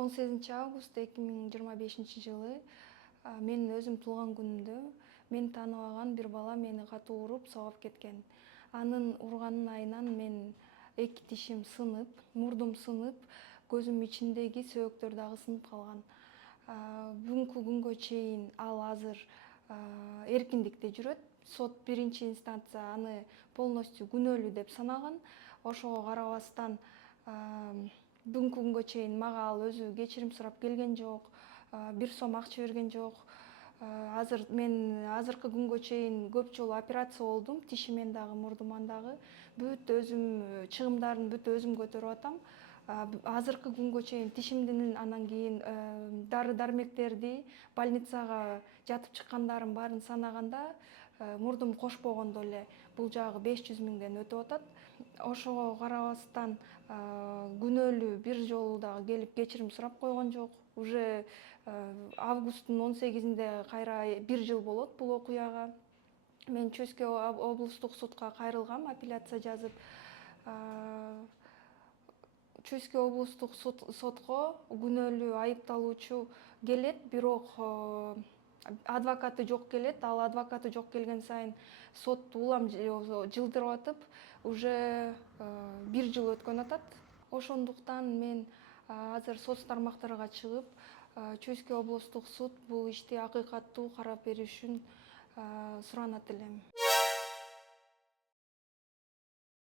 18 август 2025 жылы менин өзүм туулган күнүмдө мени тааныбаган бир бала мени катуу уруп сабап кеткен. Анын урганын айынан мен эки тишим сынып, мурдум сынып, көзүм ичиндеги сөбөктөр дагы сынып калган. Бүгүнкү күнгө чейин ал азыр эркиндикте жүрөт. Сот биринчи инстанция аны полностью күнөөлүү деп санаган. Ошого карабастан бүгүнкү күнгө чейин мага ал өзү кечирим сурап келген жок, бир сом акча берген жок. Мен азыркы күнгө чейин көп жолу операция болдум, тишимен дагы, мурдуман дагы. Бүт өзүм чыгымдарын бүт өзүм көтөрүп атам. Азыркы күнгө чейин тишимдин анан кийин дары дармектерди, больницага жатып чыккандардын баарын санаганда мурдум кошпогондо эле бул жагы 500 миңден өтүп атат. Ошого карабастан күнөөлүү бир жолу дагы келип кечирим сурап койгон жок. Уже августтун 18-inde кайра бир жыл болот бул окуяга. Мен Чөйске облустук сотко кайрылгам, апелляция жазып. Чөйске облустук сотко күнөөлүү айыпталуучу келет, бирок адвокаты жок келет. Ал адвокаты жок келген сайын сот улам жылдырып атып, уже бир жыл өткөн атат. Ошондуктан мен азыр соц тармактарга чыгып, Чөйске облустук суд бул ишти акыйкаттуу карап беришин суранат элем.